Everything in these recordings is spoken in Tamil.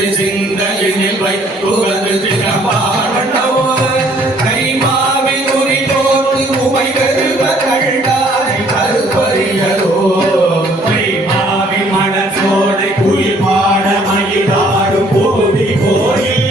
வைத்து சிந்தையினில் வைத்துவது திறமாவண்ணவோ கைமாவின் உரி போட்டு உமை கருவ கண்டானை கருப்பறியதோ கைமாவின் மனசோடை குயில் பாட மயிலாடும் போதி கோயில்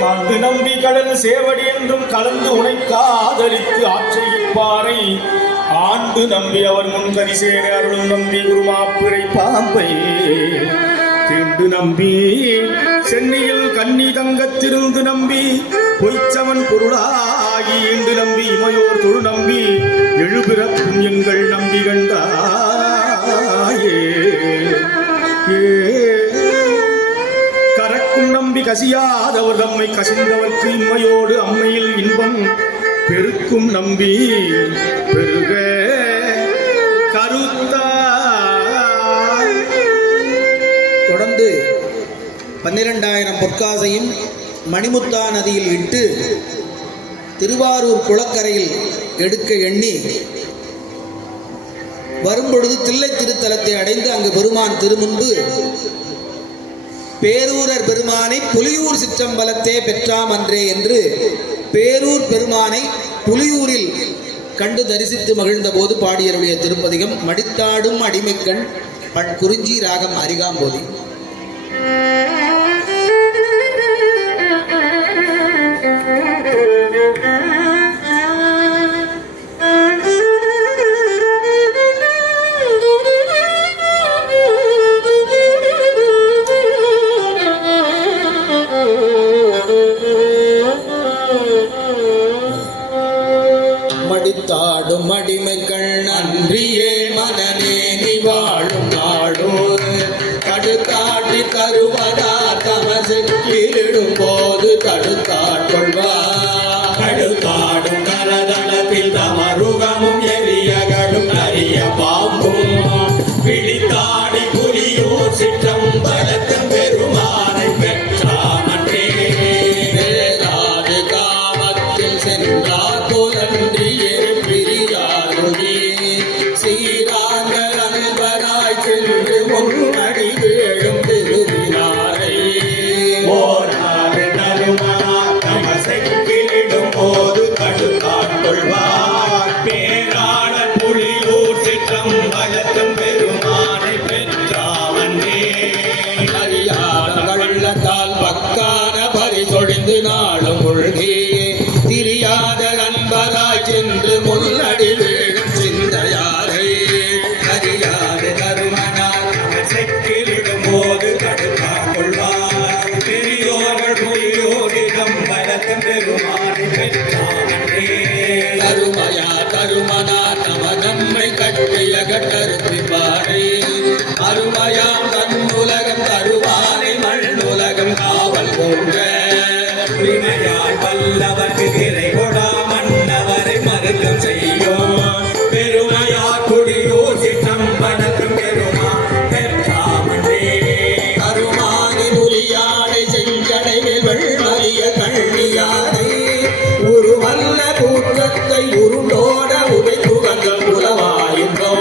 காந்து நம்பி கடல் சேவடி என்றும் கலந்து உனை காதலித்து ஆற்றையிப்பாரை ஆண்டு நம்பி அவர் முன்கரி சேர அருளும் நம்பி குருமாப்பிரை பாம்பை கண்டு நம்பி சென்னியில் கன்னி தங்கத்திருந்து நம்பி பொய்ச்சவன் பொருளாகி என்று நம்பி இமையோர் தொழு நம்பி எழுபிறப்பும் எங்கள் நம்பி கண்டாயே கரக்கும் நம்பி கசியாதவர் தம்மை கசிந்தவர்க்கு இம்மையோடு அம்மையில் இன்பம் பெருக்கும் நம்பி பெருக கருத்தா. தொடர்ந்து 12,000 பொற்காசையும் மணிமுத்தா நதியில் இட்டு திருவாரூர் குளக்கரையில் எடுக்க எண்ணி வரும்பொழுது தில்லை திருத்தலத்தை அடைந்து அங்கு பெருமான் திருமுன்பு பேரூரர் பெருமானை புலியூர் சிற்றம்பலத்தே பெற்றாம் அன்றே என்று பேரூர் பெருமானை புலியூரில் கண்டு தரிசித்து மகிழ்ந்த போது பாடியருடைய திருப்பதிகம் மடித்தாடும் அடிமைக்கண் குறிஞ்சி ராகம் அரிகாம்போதி. மடித்தாடும் அடிமைகள் நன்றியே மனநே நீ வாழும் நாடோர் கடுத்தாட்டி தருவதா தமசுக்கிடும் போது தடுத்தாட்கொள்வார். கடுத்தாடும் கரதளத்தில் தமருகமும் எரியகளும் அரிய பாம்பும் பிடித்தாடி புலியூர் சிற்றம்பலத்தம் பெருமானை பெற்றாமன்றே வேறாது காமத்தில் சென்றார் புலன்றியே பிரியாருளி சீராங்க அன்பராய் சென்று முன்னடி வேழும் திருவினாரை ஓராறு நறுமணா தமசைக்கிடும் போது தடுத்தாட்கொள்வார். பேராளர் புலியூர் சிற்றம்பலத்தம் பெருமானை பெற்றாமன்றே அறியாத வள்ளத்தால் பக்கான பரிசொழிந்து நாளும் மூழ்கி திரியாத அன்பராய் சென்று முன்னடி வேழும் சிந்தையாரை அறியாத கருமனார் தமசைக்கிடும் போது தடுத்தாட்கொள்வார். பெரியோர்கள் புலியூர் சிற்றம்பலத்தம் பெருமானை பெற்றாமன்றே கருமையா கருமனா தம நம்மை கட்டிய கட்டறுப்பாரை அருமையாம் தன்னுலகம் தருவானை மண்ணுலகம் காவல் போன்ற உரிமையால் வல்லவர்க்கு திரை கொடா மன்னவரை மறுக்கம் செய்யும் பெருமையார் குடியூர் சிற்றம்பலத்தம் பெருமான் பெற்றாமன்றே கருமானி புலியாடை செஞ்சடை வெள்மலிய கண்ணியாரை உருவல்ல கூற்றத்தை உருண்டோட உதை துகங்கள் உலவாயின்றோ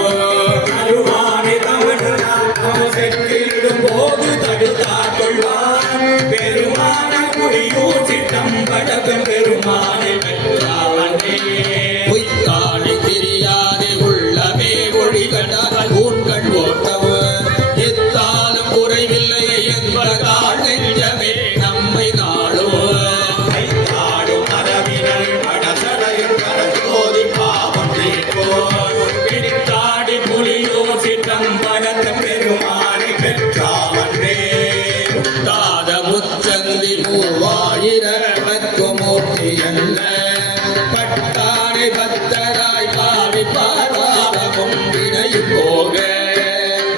அருமானை தமிழனால் தமசெற்றிடும் போது தடுத்தாட்கொள்வார். பெருமான குடியூர் சிற்றம்பலத்தம் பெருமானை பெற்றாமன்றே பொய்த்தாடி தெரியாதே உள்ளமே ஒழிகண்டால் ஊன்கள் ஓட்டவு எத்தாலும் குறைவில்லை என்பதால் நெஞ்சமே நம்மை நாளோ கைத்தாடும் அரவினல் மடசடையும் கரசோதி பாவம் தீர்ப்போர். பிடித்தாடி புலியூர் சிற்றம்பலத்தம் பெருமானை பெற்றாமன்றே தாத முச்சந்தி மூவாயிரமூர்த்தி என்ன பட்டானை பத்தராய் பாவி பாராவும் வினையும் போக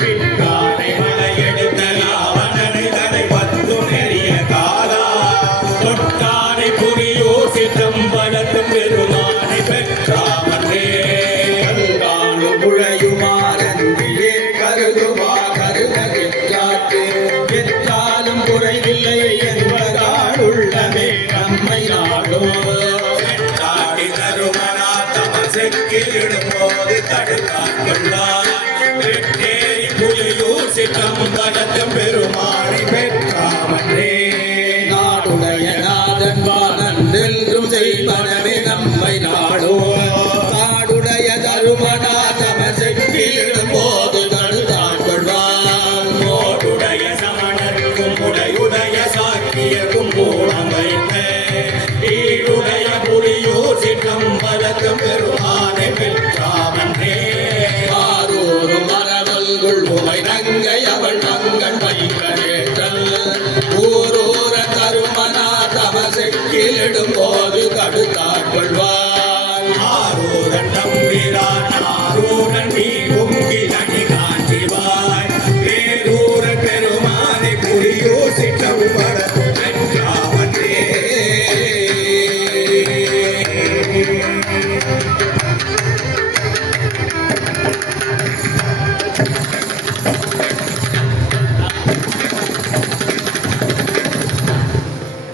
பிற்காலை மலையெடுத்த ராவணனை தலை பத்து நெறிய காலா தொட்டானை புலியூர் சிற்றம்பலத்தம் பெருமானை பெற்றாமன்றே கல்காணும் முழையுமாறந்தியே கருதுவா கருதகிற்றாத்து எத்தாலும் குறைவில்லை என்பதால் உள்ளமே நம்மை நாடும் தாடி தருமனா தமசெக்கிடும் போது தடுத்தாட்கொள்வார். வெட்டேரி புலியூர் சிற்றம்பலத்தம் பெருமானை பெற்றாமன்றே நாடுடைய நாதன் வானென்றும் செய்வனவே நம்மை நாடோ காடுடைய தருமனா தமசெக்கிடும் போது தடுத்தான் கொள்வான் மோடுடைய சமணர்க்கும் உடையுடைய சாக்கியக்கும் மூலம் வைத்த ஈடுடைய புலியூர் சிற்றம்பலத்தம் பெருமானை பெற்றாமன்றே ஆரூரும் மரபல்குள் உமை நங்கை அவள் மங்கன் வைக்க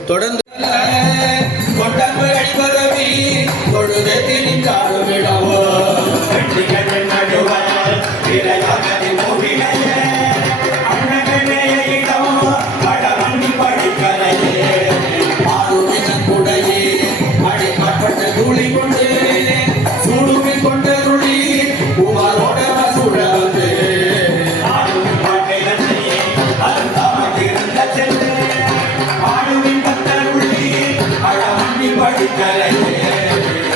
தொடர்ந்து கொண்டன்பு அடிபரவி தொழுத திரிந்தாடும் இடமோ வெற்றிகளின் நடுவர் விரையாகதி மூவிலையே அண்ணகனே இடம் வடமண்ணி படிக்கலையே ஆளுமைக்குடையே அடிக்கப்பட்ட தூளி கொண்டு சூடுமை கொண்ட துளி உமாரோட சுட வந்து ஆளுவின் பாட்டையே அருந்தாமட்டிருந்த சென்று ஆளுவின் பத்தருளி வடமண்ணி படிக்கலையே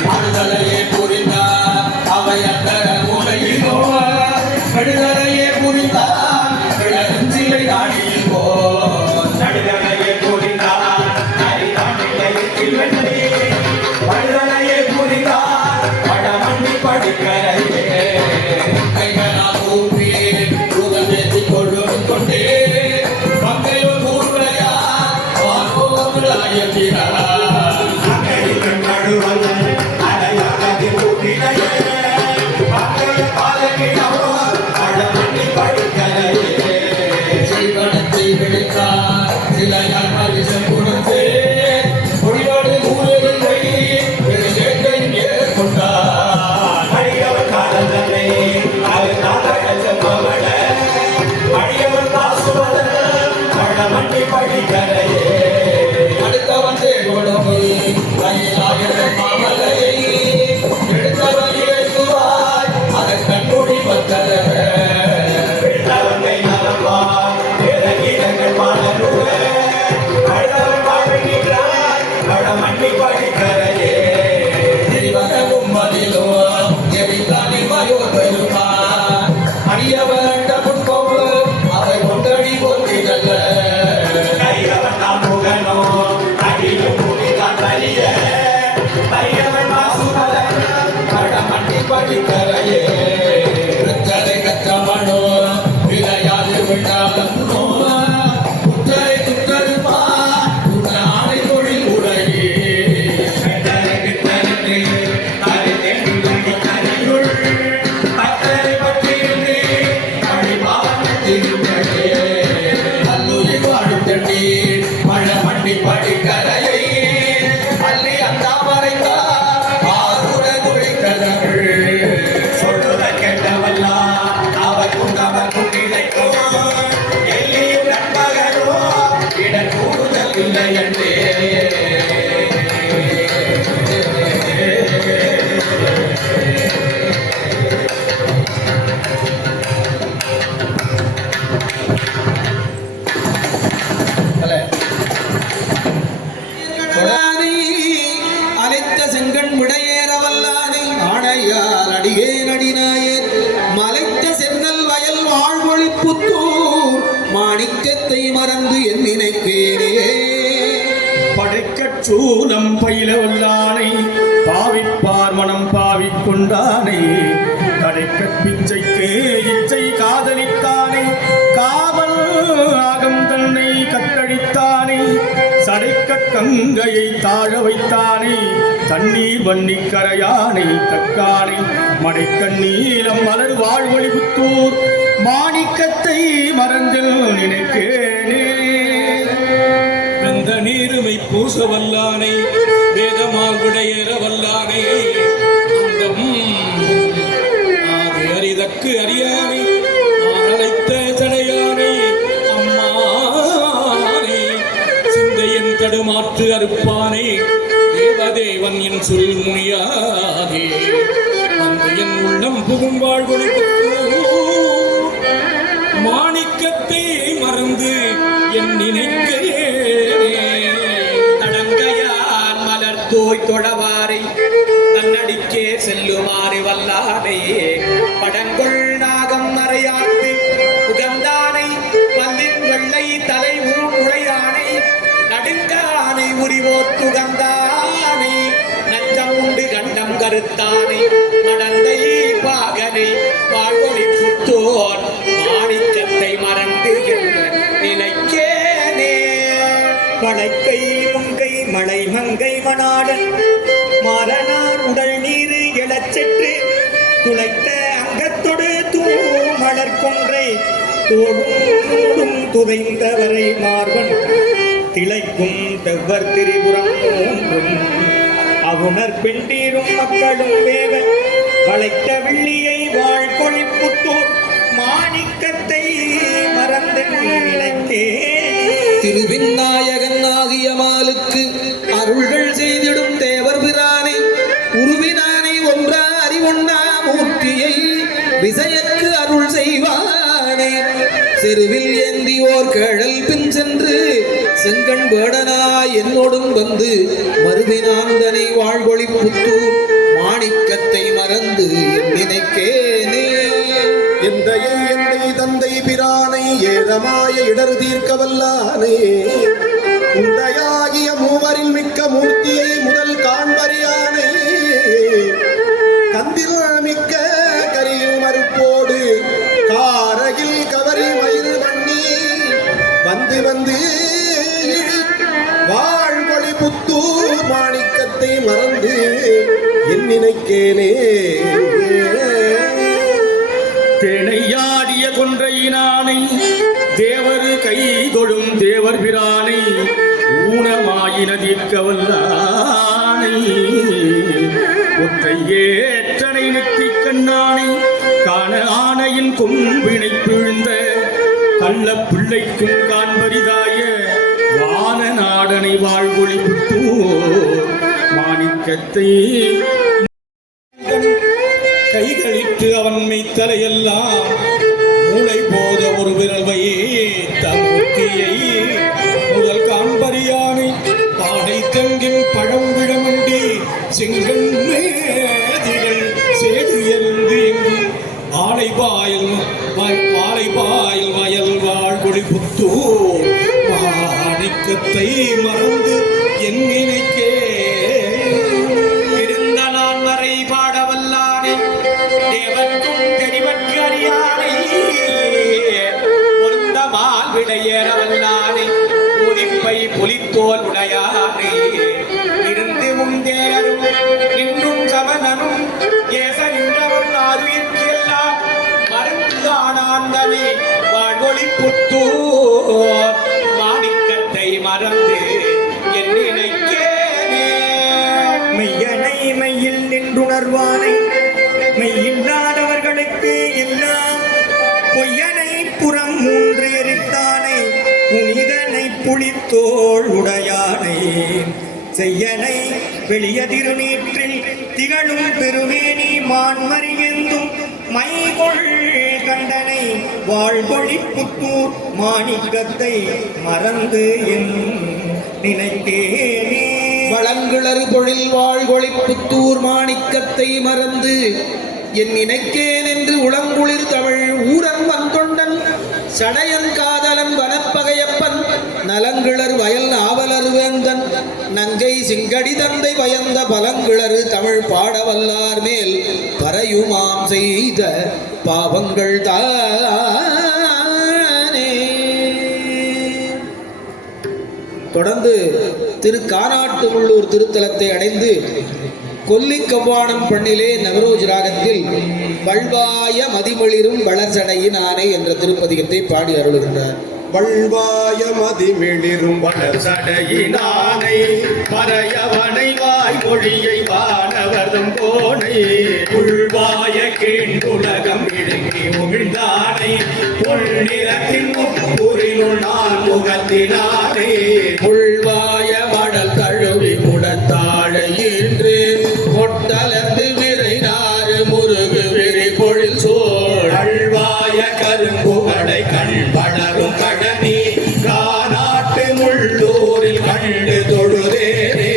மறுதலையே புரிந்தார் அவை அந்தர மூலையிலோ கடுதலையே புரிந்தார் கிளஞ்சிலை நாடியிலோ நடுதலையே கூறினார் நரிதாண்டில் வெற்றி படுதலையே கூறினார் வடமண்ணி படிக்கலையே கைகளால் ஊப்பி உதவேற்றி கொள்ளும் கொண்டே மங்கையோ கூர்மையா வாங்கோமுடாயிருக்கிறார் அக்கறையின் நடுவல் அலையாகதி மூவிலையே பக்கைய பாலகிடமோ வடமண்ணி படிக்கலையே செய்வனத்தை விழித்தார் சிலையால் மரிசம் கொடுத்து ஒளியோடு ஊரில்லை பெருங்கேட்டை ஏற்கொண்டார் அடியவர் காலந்தனை அழுதாதவள அடியவர் பாசுவதன் வடமண்ணி படிக்கலையே அடுத்தவன் தேவனோடு கையிலாயிரம் மாமலையை எடுத்தவன் இறைத்துவாய் அதன் கண்மூடி வந்தத விட்டவங்கை நலவாய் இறங்கிடங்கள் மாணவ அழுதவன் வாழ்கின்றாய் வடமண்ணி படிக்கலையே திரிவனமும் மதிலோ எரித்தானே மயோ பெருமா அடியவர் அண்ட முன்போடு அவை கொண்டடி போட்டிடல்ல கையவன் நாம் முகனோ அடியும் புரிதான் வலிய பையவன் மாசுமலன் வடமண்ணி படிக்கலையே பிரச்சனை கற்றமனோ விளையாது விட்டாலும் புத்தரை துத்தருமா உள்ள ஆணை தொழில் உலகே அல்லுரி வாடும் தண்ணீர் மழை மண்ணி படிக்கலையை அள்ளி அந்தாமரைத்தார் ஆறுர துடித்தனர்கள் இல்லை என்றே அலைத்த செங்கண் விடையேற வல்லானை ஆணையால் அடியே நடினாயேன் மலைத்த சென்னல் வயல் வாழ்வொளி புத்தூர் மாணிக்கத்தை மறந்து என் நினைக்கேனே படைக்கச் சூலம் பயில வல்லானை பாவிப்பார் மனம் பாவிக்கொண்டானை கடைக்கற் பிச்சைக்கே இச்சை காதலித்தானை காவல் ஆகம் தன்னை கட்டடித்தானை சடைக்கற் கங்கையை தாழ வைத்தானை தண்ணீர் வன்னிக் கரையானை தக்கானை மடைக்கண்ணீலம் மலர் வாழ்வொளி புத்தூர் மாணிக்கத்தை மறந்தில் நினைக்கேனே அந்த நீருமை பூச வல்லானை வேதமால் விடையேற வல்லானை அந்த அரிதற்கு அறியானை நான் அழைத்த சடையானை அம்மானை சிந்தையின் தடுமாற்று அறுப்பானை தேவதேவன் என் சொல் முனியாதே அந்த என் உள்ளம் புகும் வாழ்வொளி மாணிக்கத்தை மறந்து என் நினைக்கிறேனே தடங்கையார் மலர் தோய் தொடவாரை தன்னடிக்கே செல்லுமாறு வல்லானை படங்கொள் நாகம் மறையாட்டு உகந்தானை பல்லின் வெள்ளை தலை உழையானை நடுங்கானை உரிவோர் துகந்தானை நஞ்சம் உண்டு கண்டம் கருத்தானை நடந்தை பாகனை வாழ்வொளி புத்தோர் மாணிக்கத்தை மறந்து என்று நினைக்கேனே படைக்கை முங்கை மலை மங்கை மணாடன் மாறனார் உடல் நீர் எழச்செற்று துளைத்த அங்கத்தொடு தூமலர் கொன்றை தோடும் துதைந்தவரை மார்பன் திளைக்கும் தெவ்வர் திரிபுரம் மூன்றும் அவுணர் பெண்டீரும் மக்களும் வேக வளைத்த வில்லியை வாழ்கொழிப்புத்தூர் மாணிக்கத்தை மறந்து நினைத்தே திருவிநாயகன் ஆகிய மாலுக்கு அருள்கள் செய்திடும் தேவர் பிரானை உருவினானை ஒன்றா அறிவுண்ணா மூர்த்தியை விசையற்கு அருள் செய்வானே செருவில் ஏந்தி ஓர் கேழல் பின் சென்று செங்கண் வேடனாய் என்னோடும் வந்து மருவினாந்தனை வாழ்வொளி புத்தூர் மாணிக்கத்தை மறந்து நினைக்கேனே. எந்தை தந்தை பிரானை ஏதமாய இடர் தீர்க்க வல்லானே உந்தையாகிய மூவரில் மிக்க மூர்த்தியை முதல் காண்பறியானே கந்தில் மிக்க கரியும் மறுப்போடு காரகில் கவரி மயில் பண்ணி வந்து வந்து வாழ்வொளி புத்தூர் மாணிக்கத்தை மறந்து என் நினைக்கேனே. திணையாடிய கொன்றையினானை தேவர் கை தொழும் தேவர் பிரானை ஊனமாயின தீர்க்கவல்லானை ஒற்றை ஏற்றனை நெற்றிக் கண்ணானை காண ஆணையின் கொம்பினை பிழ்ந்த கள்ள பிள்ளைக்கும் காண்பரிதாய வான நாடனை வாழ்வொளி புத்தூர் மாணிக்கத்தை கைகளிட்டு அவன் மெய்த்தலையெல்லாம் மூளை போத ஒரு விரல்வையே தமுத்தியை முதல் காண்பறியானை பாடை தங்கின் பழம் விழமண்டி செங்கன் மேதிகள் சேது எருந்து எங்கும் ஆலைபாயல் வயல் வாழ்கொடி புத்தூர் மாணிக்கத்தை மறந்து என் நினைக்கே. விடையேறவல்லானே உதிப்பை புலித்தோல் உடையானே இருந்து முந்தேரும் நின்றும் சமனனும் ஏச நின்றவன் ஆறுயிற்கு எல்லாம் மருந்தானாந்தனே வாழ்வொளி புத்தூர் மாணிக்கத்தை மறந்து என் நினைக்கேனே. மெய்யனை மெய்யில் நின்றுணர்வானை மெய்யில்லாதவர்களுக்கு எல்லாம் பொய்யனை புறம் மூன்று எரித்தானை புனிதனை புலித்தோள் உடையானை செய்யனை வெளிய திருநீற்றில் திகழும் பெருவேணி மான்மறியெந்தும் மைகொள் கண்டனை வாழ்வொளி புத்தூர் மாணிக்கத்தை மறந்து என் நினைத்தேனே. வளங்கிளறு பொழில் வாழ்வொளி புத்தூர் மாணிக்கத்தை மறந்து என் நினைக்கேன் என்று உளங்குளிர் தமிழ் ஊரன் வந்தொண்டன் சடையன் காதலன் வனப்பகையப்பன் நலங்கிளர் வயல் ஆவலர் வேந்தன் நங்கை சிங்கடி தந்தை பயந்த பலங்கிளறு தமிழ் பாடவல்லார் மேல் பறையுமாம் செய்த பாவங்கள் தானே. தொடர்ந்து திரு கானாட்டு உள்ளூர் திருத்தலத்தை அடைந்து கொல்லிக்கவ்வானம் பண்ணிலே நவரோஜ் ராகத்தில் வள்வாய மதிமொழிரும் வளர்ச்சடையின் ஆணை என்ற திருப்பதிகத்தை பாடி அருளுகின்றார். வள்வாய மதிமிளிரும் வளர்ச்சடையினானை மறையவனை வாய்மொழியை வானவர்தம் கோணை உள்வாய கேண்டுலகம் இடுங்கி உமிழ்ந்தானை பொன்னிறத்தின் முப்புரினுள் நான் முகத்தினானே உள்வாய மடல் தழுவி முடத்தாழையின்று மொட்டலந்து விரைநாறு முருகு விரி பொழில் சோழ் அழ்வாய கரும்புகடை கண் படரும் கடனி காநாட்டு முள்ளூரில் கண்டு தொழுதேனே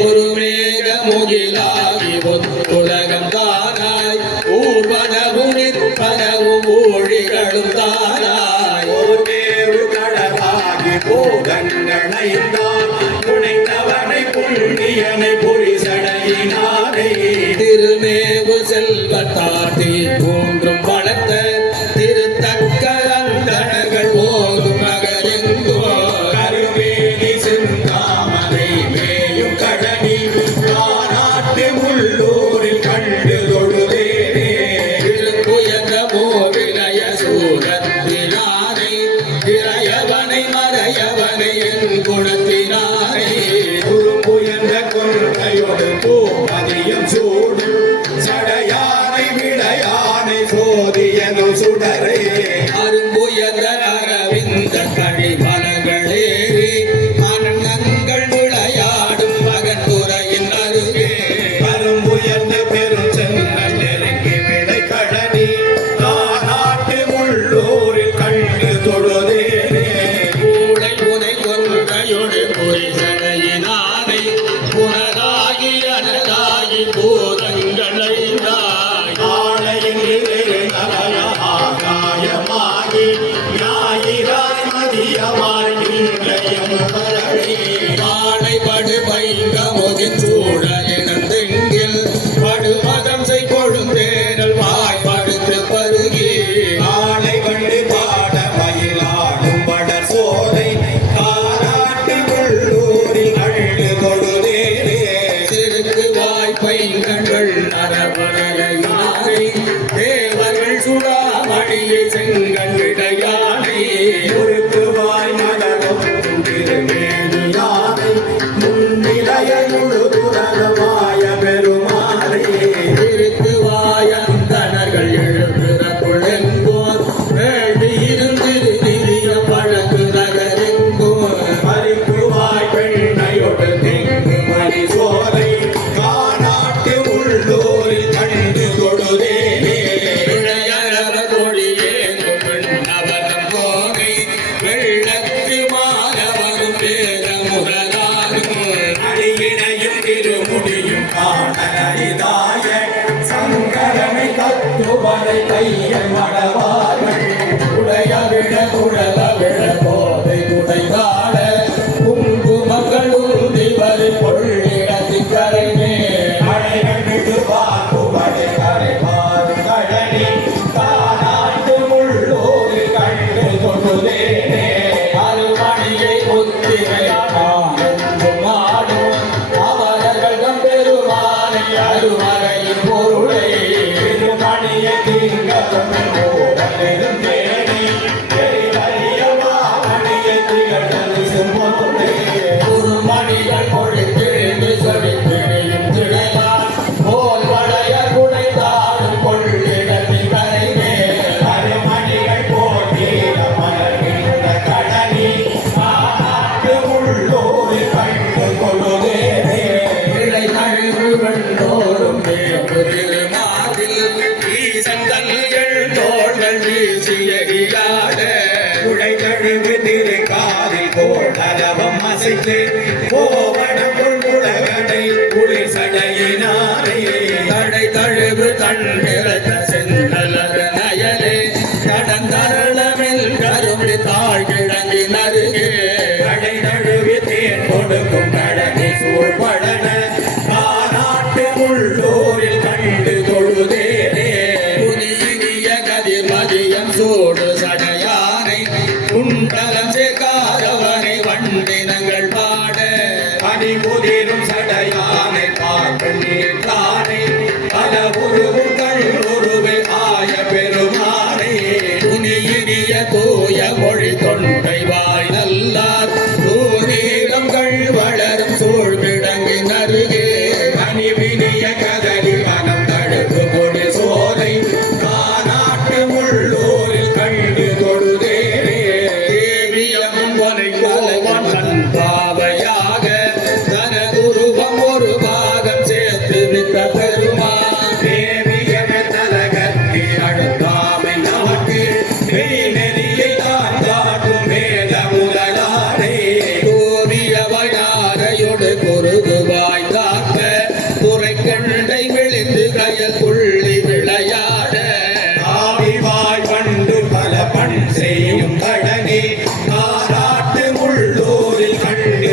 ஒரு மேக முகிலாகி உலகம் தானாய் ஊர்வனவும் நிற்பனவும் ஊழிகளும் தானாய் ஒரு தேவு கடலாகி போகங்களைந்தான் துணைத்தவனை புண்ணியனை புரிசடையினானே திருமேவு செல்வத்தாட்டி போன்றும் வளர்த்த திருத்தக்க அந்தணர்கள் ஓதும் நகரெங்கோ கருவேலி செந்தாமரை மேயும் கடனி காநாட்டு முள்ளூரில் கண்டு தொழுதேனே திருப்புயந்த மோவினய சூரத்தினானை திரையவனை மறை உடையவனை என் குணத்தினானே உரும்புயர்ந்த கொள்கையோடு பூமதியம் சூடும் சடையானை விடையானை சோதியனும் சுடரே அரும்புயர்ந்த அரவிந்த கழிமலங்களேறி அண்ணங்கள் விளையாடும் மகன் துறையின் அருகே அரும்புயர்ந்த பெரும் சென்னல் நெருங்கி விடை கழனி நாட்டு உள்ளூரில் கண்டு தொழுதேனே கூடை புனை கொன்றையொடு புரிசடையினானை புனராகி அனதாகி பூதங்களை ஆளையில் நலயமாகி ஞாயிறாய் மதியமாய் இன்றையம் வரவே மாலை படு பைங்கமுதின் சூழ இனந்தெங்கில் படுமதம் செய் கொழுந்தேனல் வாய் படுத்து பருகி ஆளை வண்டு பாட மயிலாடும் படர் சோலை காராட்டு உள்ளூரில் அள்ளு கொடுதேனே சிறுக்கு வாய் பைங்கங்கள் நரபலையினானை தேவர்கள் சுடாமணியை செங்கல் விடையானை முறுக்குவாய் நகரம் திருமேனியானை முன்னிலைய முழுதுரகமாய பெருமானே இருக்கு வாயந்தனர்கள் எழுபிறக்குள் என்போர் வேள்வி இருந்திரு நிதிய பழகு நகரெங்கோர் மறிக்குவாய் பெண்ணையொடு தெங்கு மணி சோலை காநாட்டு உள்ளூரில் கண்டு கொடுதேனே இளையரவ கொடியேனும் பெண்ணவரம் போனை வெள்ளத்து மாலவரும் வேதமுகலானும் அடியினையும் திருமுடியும் காணலிதாய சங்கரனை கத்துவரை கையல் மடவார்கள் உடைய விட குழல விட போதை குடைகால குங்குமகளும் திவரி பொள்ளிடத்தின் கரைமே அடைகள் விட்டு பார்க்குவரை கரைபார் கடனி காநாட்டு உள்ளூரில் கண்டு தொழுதேனே அருமணியை முத்திரை ஆடும் அவர்கள் பெருமானை அருமறையின் பொருளை திருமணியை திங்களும் ஓடலிலும் தேடி பெரியமணியை திகழல் செம்பொருளே குருமணிகள் பொழித்திருந்து சொலித்திரையும் திளைவார் போல் வளைய குடைத்தாடும் கொள்ளிடத்தின் கரைமே அருமணிகள் போட்டியிட மலர்கின்ற கடனி காநாட்டு உள்ளூரில் கண்டு கொள்ளுதேனே இளை கழிவு வெண்டோறும் வேறு திருமாதில் ஈசன் தன்கள் தோள்கள் வீசி எரியாட உடை கழுவு திரு காதில் கோடரவம் அசைத்து கோவணமுள் உலகனை குளிர் சடையினாரே தடை தழுவு கண்ணிறக்க சென்றலத நயலே கடந்தருளமில் கரும்பி தாழ் கிழங்கி நருகே கடை நழுவி தேன் கொடுக்கும் கடனை சூழ்படன காநாட்டு உள்ளூரில் கண்டு தொழுதேனே புனிய கதிர் மதியம் சூடு சடையானை குண்டலம் சேர்க்காதவனை வண்டினங்கள் பாட பனிபுதிரும் சடையானை பார்த்தானே பல உருவுகள் உருவே ஆய பெருமானே துணியினிய தூய மொழி தொண்டை வாய் நல்லார் தூரீரங்கள் வளரும் சூழ்விடங்கி நருகே பணிவினிய கதறி மனம் தடுப்பு கொடி சோலை காநாட்டு உள்ளூரில் கண்டு தொழுதேனே தேவியம் கொலை கோவன் தன் பாவையாக தனதுருவம் ஒரு பாகம் சேர்த்து விட்ட பெருமான் தேவியன தலகத்தி அடுத்தாமை நமக்கு நெறியை தான் காட்டும் வேத முதலானே தூவியவனாரையொடு குருகுவாய் காக்க துறை கண்டை விழிந்து கயல் புள்ளி விளையாட ஆவிவாய் பண்டு பல பண் செய்யும் கடனே காராட்டு உள்ளூரில் கண்டு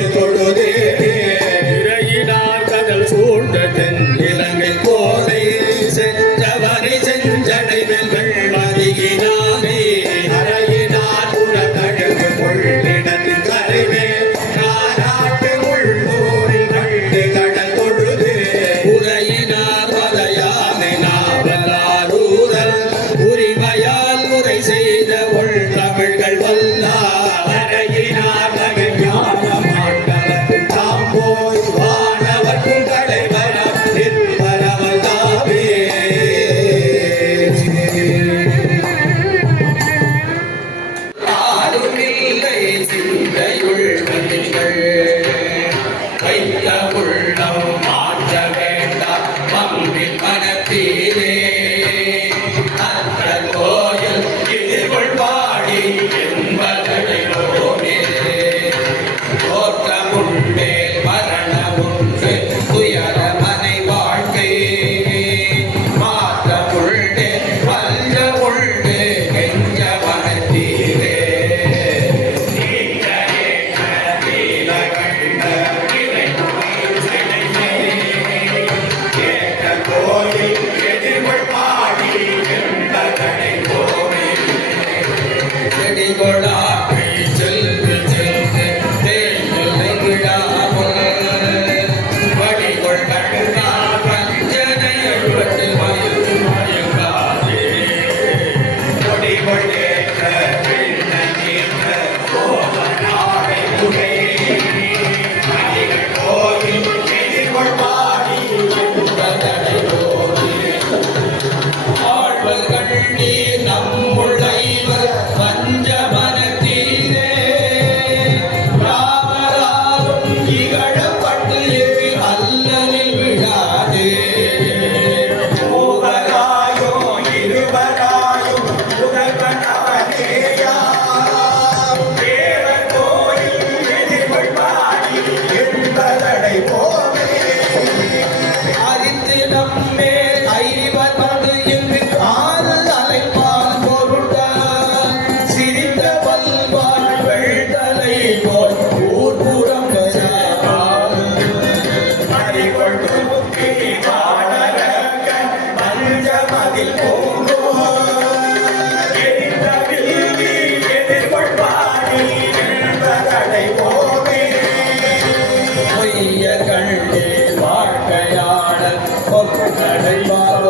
நடைபார்